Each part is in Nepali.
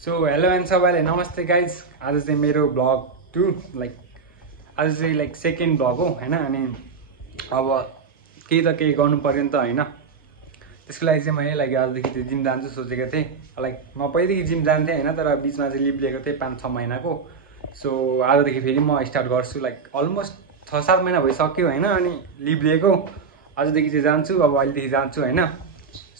सो हेलो एन्ड सबैलाई नमस्ते गाइज। आज चाहिँ मेरो ब्लग 2 आज चाहिँ सेकेन्ड ब्लग हो हैन। अनि अब केही त केही गर्नु पर्यो नि त हैन। त्यसको लागि चाहिँ मैले आजदेखि चाहिँ जिम जान्छु सोचेको थिएँ। म पहिलेदेखि जिम जान्थेँ हैन, तर बिचमा चाहिँ लिभ लिएको थिएँ 5-6 महिनाको। सो आजदेखि फेरि म स्टार्ट गर्छु। अलमोस्ट 6-7 महिना भइसक्यो हैन। अनि लिभ लिएको आजदेखि चाहिँ जान्छु। अब अहिलेदेखि जान्छु हैन।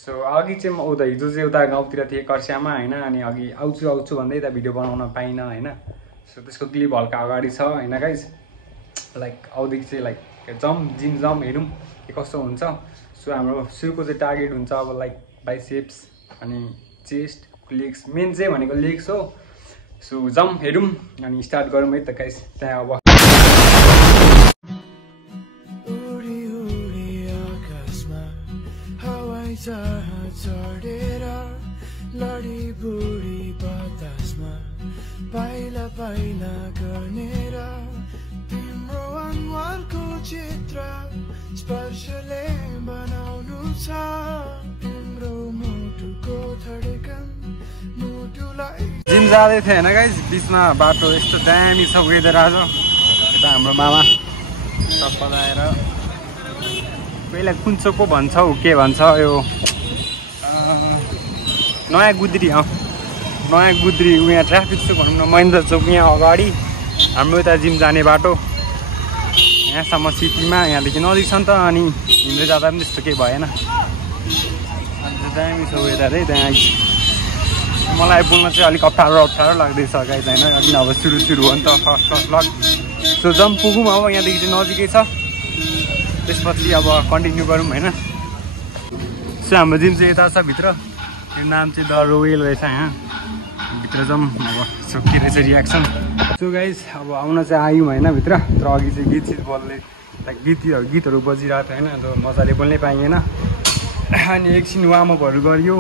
सो अघि चाहिँ म हिजो चाहिँ उता गाउँतिर थिएँ कर्सियामा हैन। अनि अघि आउँछु भन्दै त भिडियो बनाउन पाइनँ हैन। सो त्यसको क्लिप हल्का अगाडि छ हैन गाइज। आउँदेखि चाहिँ जिम जम हेरौँ के कस्तो हुन्छ। सो हाम्रो सुरुको चाहिँ टार्गेट हुन्छ अब बाइसेप्स अनि चेस्ट लेग्स। मेन चाहिँ भनेको लेग्स हो। सो जम हेरौँ अनि स्टार्ट गरौँ है त गाइज। त्यहाँ अब चढेर लडी बुढी बतासमा पाइला पाइला गर्नेर तिम्रो अनुहारको चित्र स्पर्शले बनाउनु छ। तिम्रो मुटुको धडकन मुटुलाई जिम जाँदै थियो हैन गाइज। बिचमा बाटो यस्तो दामी छ वेदर आज। यता हाम्रो मामा सब आएर पहिला कुन चोक पो भन्छौ के भन्छ यो नयाँ गुद्री। नयाँ गुद्री यहाँ ट्राफिक चोक भनौँ न, महेन्द्र चोक यहाँ अगाडि हाम्रो यता जिम जाने बाटो। यहाँसम्म सिटीमा यहाँदेखि नजिक छ नि त। अनि हिँड्दै जाँदा पनि त्यस्तो केही भएन। अन्त दामी छ वेदर है। त्यहाँ मलाई बोल्न चाहिँ अलिक अप्ठ्यारो लाग्दैछ गाइज होइन। किन अब सुरु हो नि त फर्स्ट लग। सो जम पुगौँ अब, यहाँदेखि चाहिँ नजिकै छ। त्यसपछि अब कन्टिन्यू गरौँ होइन। सो हाम्रो जिम चाहिँ यता छ भित्र। यो नाम चाहिँ द रोयल रहेछ। यहाँ भित्र जाउँ अब। सो के रहेछ रियाक्सन। सो गाइज अब आउन चाहिँ आयौँ होइन भित्र। तर अघि चाहिँ गीत बोल्ने गीतहरू बजिरहेको थियो होइन। अन्त मजाले बोल्नै पाइएन। अनि एकछिन वार्मअपहरू गरियो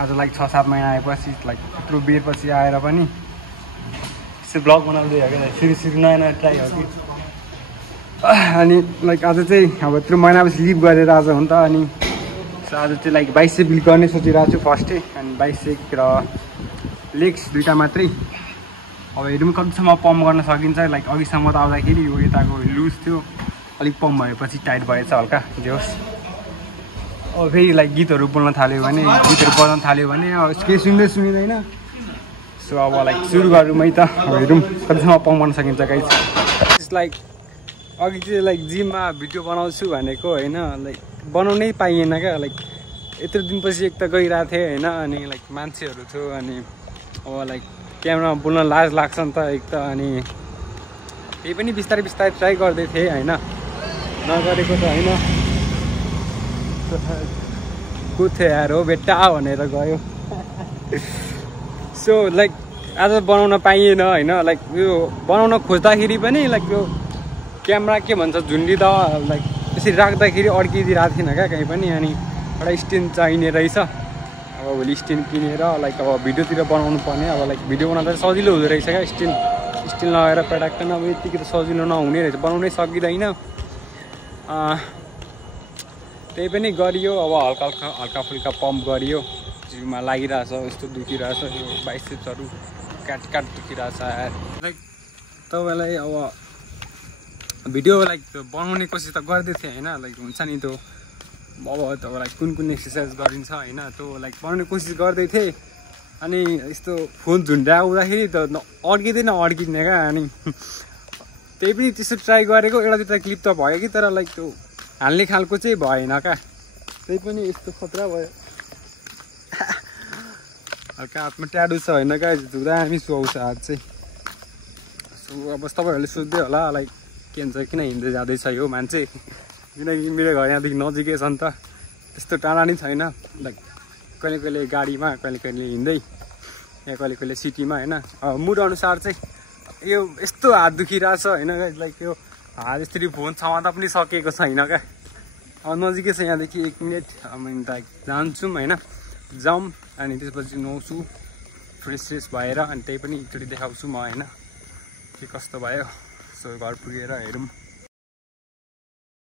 आज 6-7 महिना आएपछि यत्रो बेरपछि आएर पनि यसो ब्लग बनाउँदै हो क्या। सुरु नयाँ ट्राई हो कि। अनि आज चाहिँ अब यत्रो महिनापछि लिभ गरेर आज हो नि त। अनि आज चाहिँ बाइसेप गर्ने सोचिरहेको छु फर्स्टै। अनि बाइसेप र लेग्स दुइटा मात्रै। अब हेरौँ कतिसम्म पम्प गर्न सकिन्छ। अघिसम्म त आउँदाखेरि यो यताको लुज थियो, अलिक पम्प भएपछि टाइट भएछ हल्का जे होस्। अब फेरि गीतहरू बोल्न थाल्यो भने गीतहरू बजाउन थाल्यो भने केही सुनिँदैन। सो अब सुरु गरौँ है त। हेरौँ कतिसम्म पम्प गर्न सकिन्छ गाइज। अघि चाहिँ जिममा भिडियो बनाउँछु भनेको होइन, बनाउनै पाइएन क्या। यत्रो दिनपछि एक त गइरहेको थिएँ होइन। अनि मान्छेहरू थियो। अनि अब क्यामेरामा बोल्न लाज लाग्छ नि त एक त। अनि त्यही पनि बिस्तारै ट्राई गर्दै थिएँ होइन। नगरेको त होइन। को थियो यार हो बेटा भनेर गयो। सो आज बनाउन पाइएन होइन। यो बनाउन खोज्दाखेरि पनि यो क्यामेरा के भन्छ झुन्डिँदा त्यसरी राख्दाखेरि अड्किदिरहेको थिएन क्या कहीँ पनि। अनि एउटा स्ट्यान्ड चाहिने रहेछ। अब भोलि स्ट्यान्ड किनेर अब भिडियोतिर बनाउनु पर्ने। अब भिडियो बनाउँदा सजिलो हुँदो रहेछ क्या स्ट्यान्ड लगाएर प्याटाक्क। अब यतिकै त सजिलो नहुने रहेछ, बनाउनै सकिँदैन। त्यही पनि गरियो। अब हल्का फुल्का पम्प गरियो। जिउमा लागिरहेछ, यस्तो दुखिरहेछ यो बाइसेप्सहरू काट दुखिरहेछ यार। तपाईँलाई अब भिडियो बनाउने कोसिस त गर्दै थिएँ होइन। हुन्छ नि त्यो अब तपाईँलाई कुन एक्सर्साइज गरिन्छ होइन त्यो बनाउने कोसिस गर्दै थिएँ। अनि यस्तो फोन झुन्ड्याउँदाखेरि त अड्किने क्या। अनि त्यही पनि त्यस्तो ट्राई गरेको एउटा दुईवटा क्लिप त भयो कि, तर त्यो हाल्ने खालको चाहिँ भएन क्या। त्यही पनि यस्तो खतरा भयो। हल्का हातमा ट्याडु छ होइन क्या। दामी सुहाउँछ हात चाहिँ। सो अब तपाईँहरूले सोध्दै होला के भन्छ किन हिँड्दै जाँदैछ यो मान्छे। किनकि मेरो घर यहाँदेखि नजिकै छ नि त, त्यस्तो टाढा नै छैन। कहिले गाडीमा कहिले हिँड्दै, यहाँ कहिले सिटीमा होइन। मुड अनुसार चाहिँ यो यस्तो हात दुखिरहेछ होइन। यो हात यसरी फोन छमाउँदा पनि सकिएको छैन क्या। अब नजिकै छ यहाँदेखि 1 मिनट। जान्छौँ होइन। जाउँ अनि त्यसपछि नुहाउँछु फ्रेस भएर। अनि त्यही पनि एकचोटि देखाउँछु म होइन के कस्तो भयो। सो घर पुगेर हेरौँ।